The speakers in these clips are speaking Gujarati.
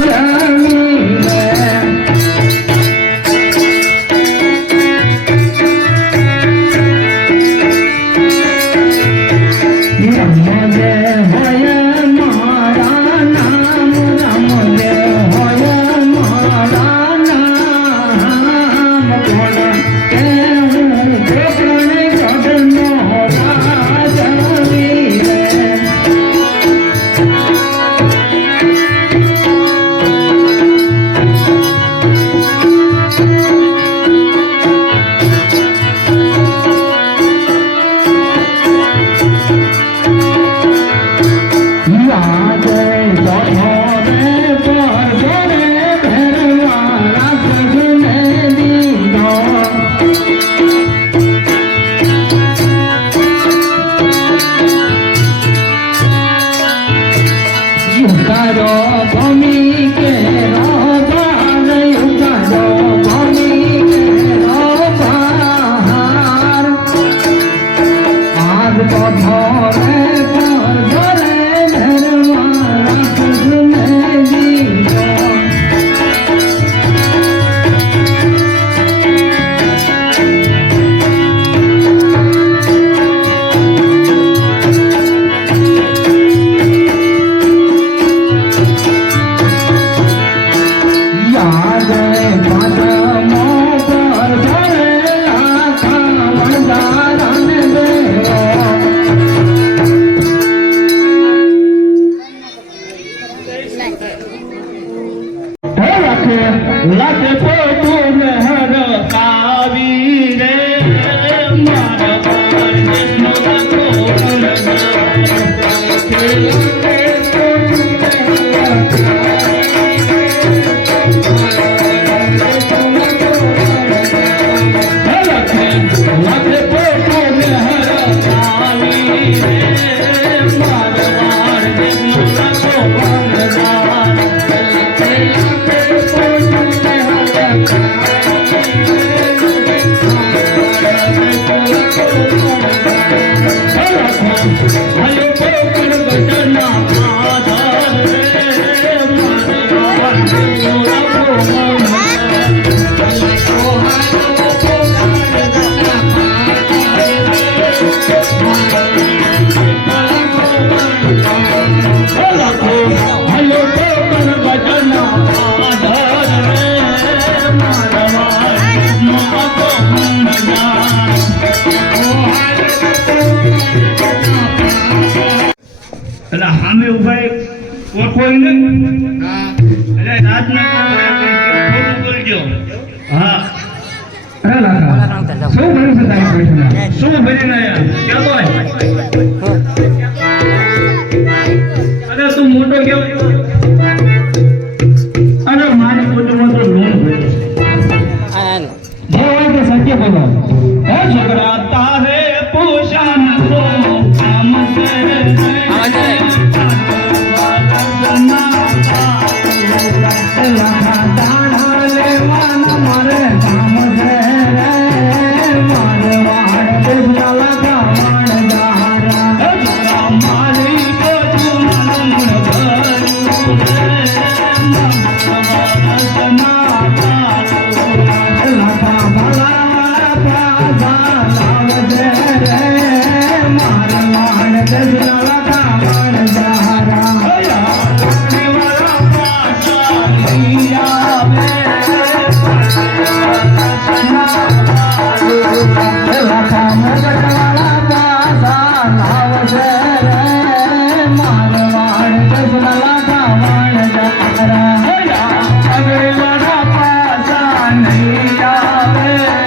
让我 Maria. એટલે સામે ઊભા ઓળખોય ને, એટલે રાતના બોલજો હા. શું ભર્યું શું ભરી રહ્યા અરે તું મોટો કેવો जावे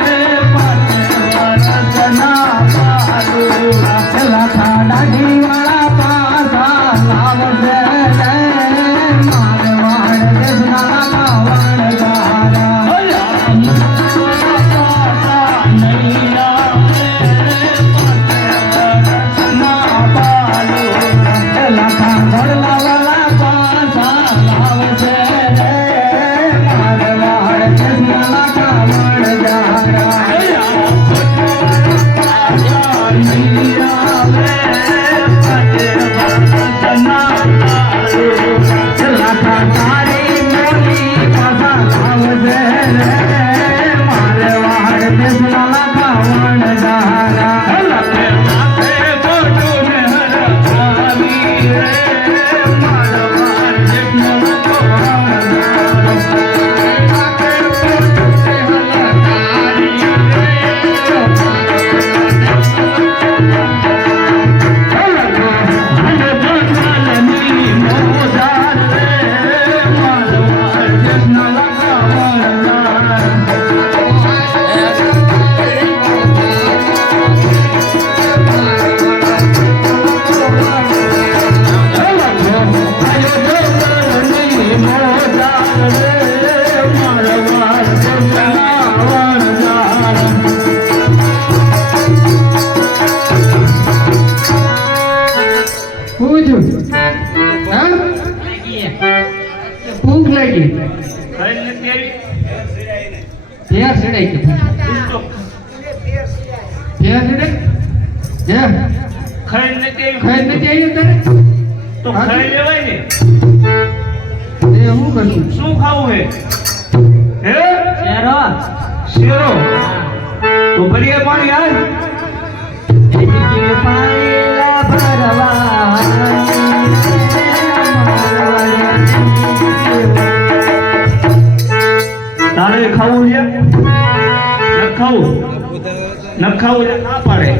ખાવું એટલે ના પાડે.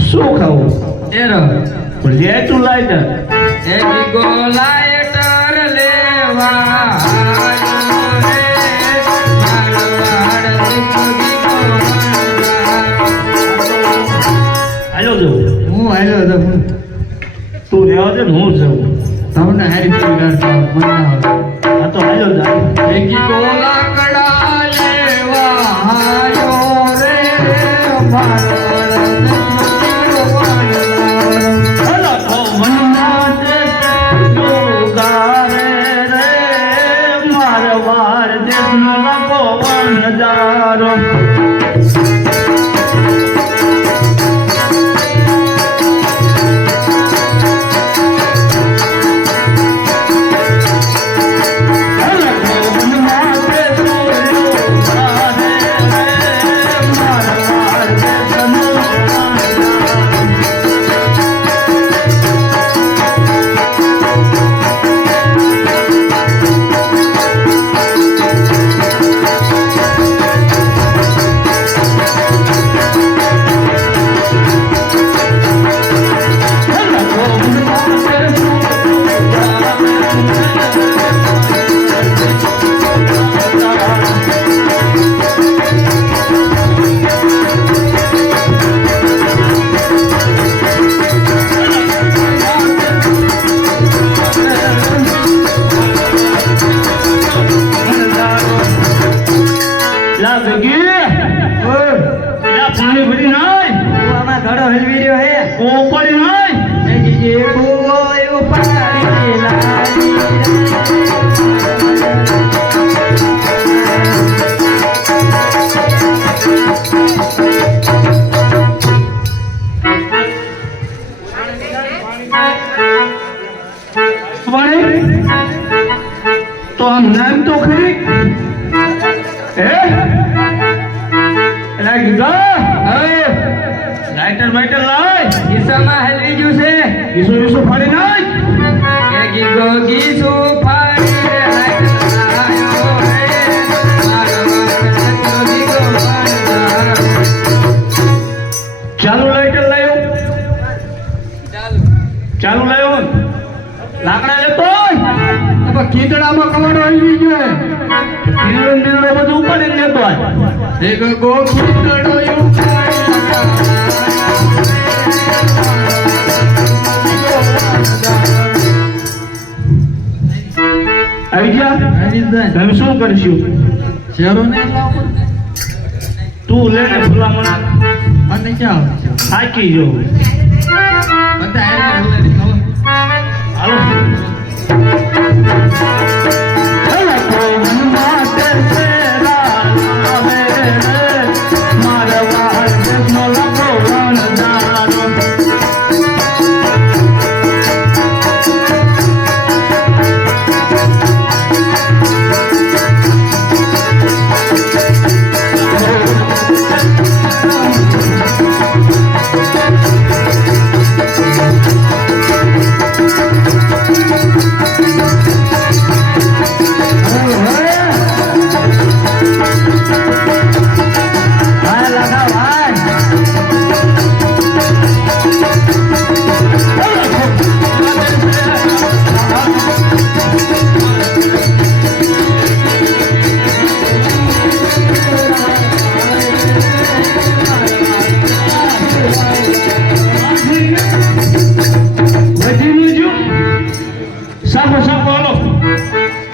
શું ખાવું? એરો પણ જે તું લાઈટર એ ગો લાઈટર લેવા તું રહેવા દે હું જવું તમને હારી પગાર આ તો હાલો જાય એકી કોણ બધું ઉપાડે લેતો આ ગોખીડો આવી ગયા? તમે શું કરશું? શેરો ને તું લેને ફુલામણા અને ક્યાં થાકી જવું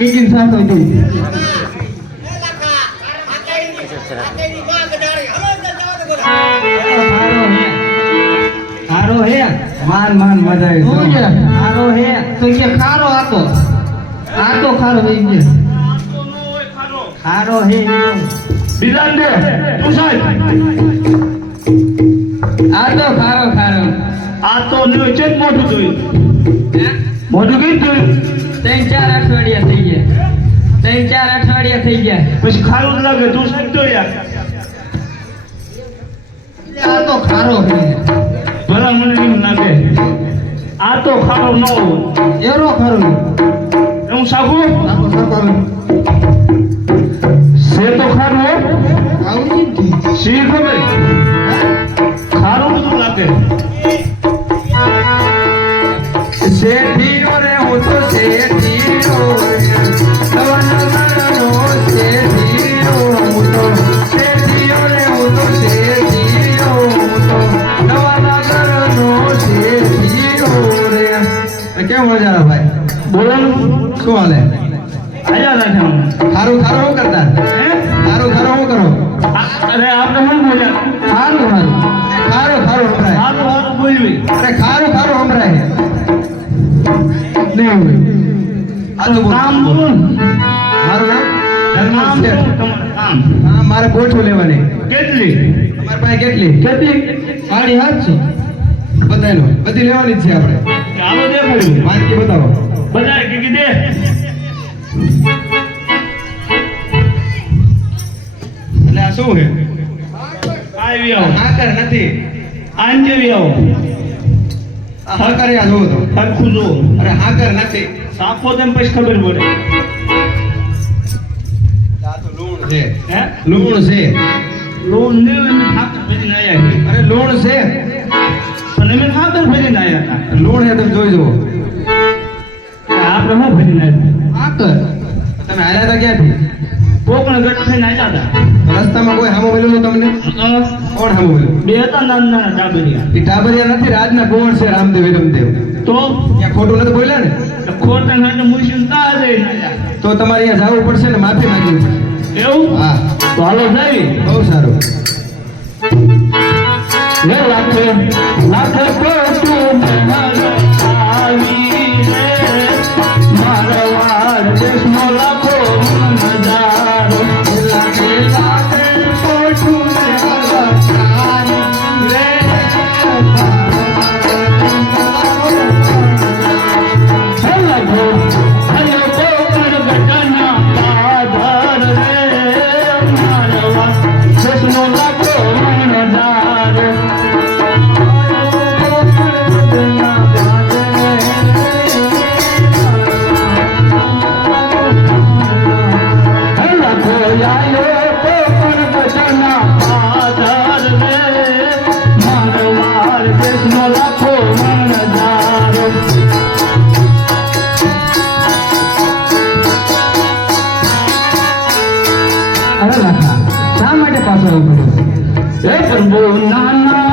एक इंसान तो इतनी હારો હે. માન માન મજા આવી શું છે? હારો હે. તો કે ખારો આતો. આતો ખારો થઈ ગયો ખારો હે બિલાલ દે તુસાઈ આતો ખારો ખારો. આતો નો ચેક મોઢું જોયું. મોઢું કેમ જોયું? ત્રણ ચાર અઠવાડિયા થઈ ગયા. ત્રણ ચાર અઠવાડિયા થઈ ગયા. પછી ખારું જ લાગે તું સમજો આ તો ખારો છે. ભલા મને એમ લાગે આ તો ખારો ન હોય. એરો ખારો હું સાગું આખો કામ બોલો મારું નામ? કામ હા ગોઠવું લેવાની. કેટલી? તમારી પાસે કેટલી? કેટલી? સાડી સાતસો બધાનો બધી લેવાની છે આપણે. ચાલો દે વાનગી બતાવો. બધા કે કે દે એટલે આ શું છે? આવી આવો. હાકર નથી. આંજવી આવો. આ હાકર આ જોવો તો સરખું જો અરે હાકર નથી. સાફો તેમ પછી ખબર પડે. આ લૂણ છે. હે? લૂણ છે. લોન ને અમે ખાતર ભરીને આયા છીએ. અરે લૂણ છે. પણ અમે ખાતર ભરીને આયા હતા. લૂણ હે તમે જોઈ જુઓ. આપણે હું ભરીને આવ્યા હાકર તમે આવ્યા હતા ક્યાંથી? કોકણ ગઢ થઈને આવ્યા હતા. રસ્તામાં કોઈ હામો મળ્યું તમને? કોણ હામો મળ્યું? બે હતા નાના ડાબરિયા. એ ટાબરિયા નથી રાજના કુંવર છે રામદેવ વિરમદેવ તો? ત્યાં ખોટું નથી બોલ્યા ને? ખોટા નાટે મુશ્કેલ તા તો તમારે અહીંયા જવું પડશે ને માફી માંગવી પડશે. એવું? હા. તો હાલો જઈ બહુ સારું. લે લાખે લાખે કોટું આવી રે. લાખો મન જારો લાખે શા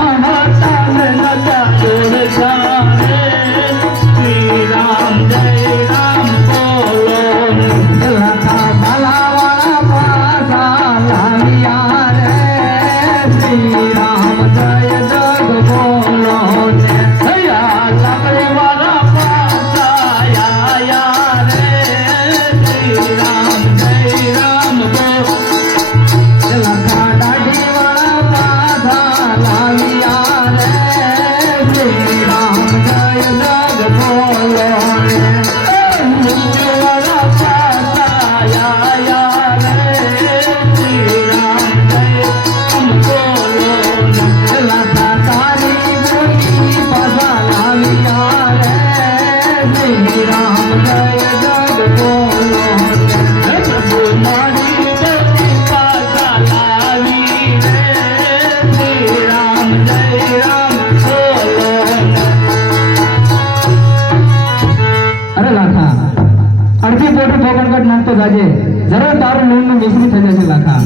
પોકણકટ જરા તારું લોહીનું મિશ્રી થઈ જશે લાખા.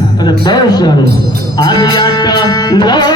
બહુ સારું લોકો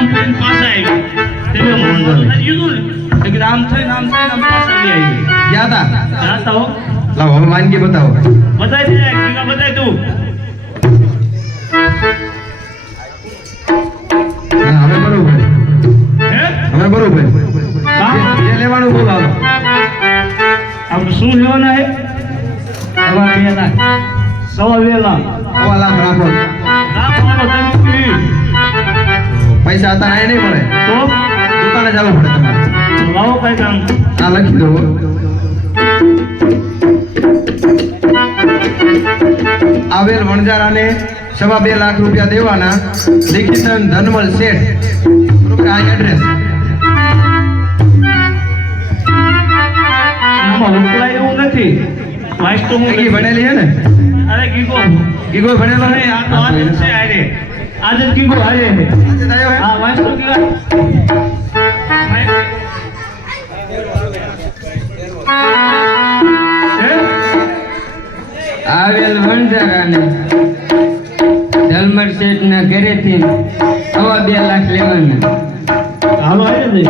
આમ થઈને પાસે આવ્યું તે મેં મોહન કીધું ને કે આમ થઈને આમ થઈને આમ લાવો હવે બતાવો. પૈસા હતા એ નહીં મળે તો દુકાને જવું પડે તમારે. લાવો કઈ કામ. આ લખી દો. આવેલ વણજારાને સવા બે લાખ રૂપિયા દેવાના. દીક્ષિતન ધનવલ શેઠ. બરોબર આ એડ્રેસ એવું નથી. વાસ્તુ હું ભણેલી છે ને? અરે ગીગો ગીગો ભણેલો નહીં આ તો આજ છે આજે આજ જ ગીગો હારે. આવેલ વણઝારાને ધલમર શેઠના ઘરેથી સવા બે લાખ લેવાના. હાલો આવી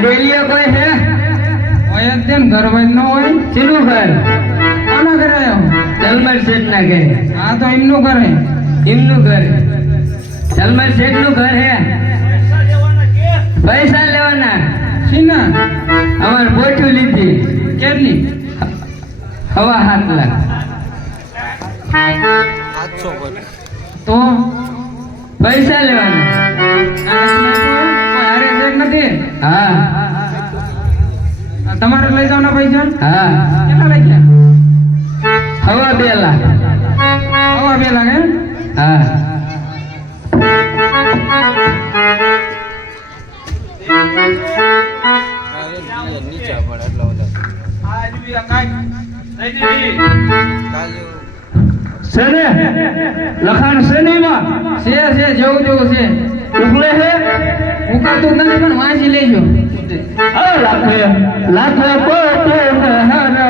ડેલીએ કોઈ હે? હોય જ તેમ ઘર હોય ન હોય. ચેલું ઘર? કોના ઘરે આવ્યો જલમર શેઠ ના ઘરે. હા તો એમનું ઘર હે. એમનું ઘર. જલમર શેઠનું ઘર હે? પૈસા લેવાના. શીના? અમાર બોઠું લીધી. કેટલી? હવા હાથ લાખ તો? પૈસા લેવાના. અરે નથી? હા. તમારે લઈ ભાઈ પૈસા હા. કેટલા લઈ ગયા? હવા બે લાખ. હવા બે લાગે એમ? હા. લખાણ છે ને એમાં છે છે જેવું જેવું છે. ઉગલે છે ઉકાતું નથી પણ વાંચી લેજો. લાખે લાખે પોતે હર રે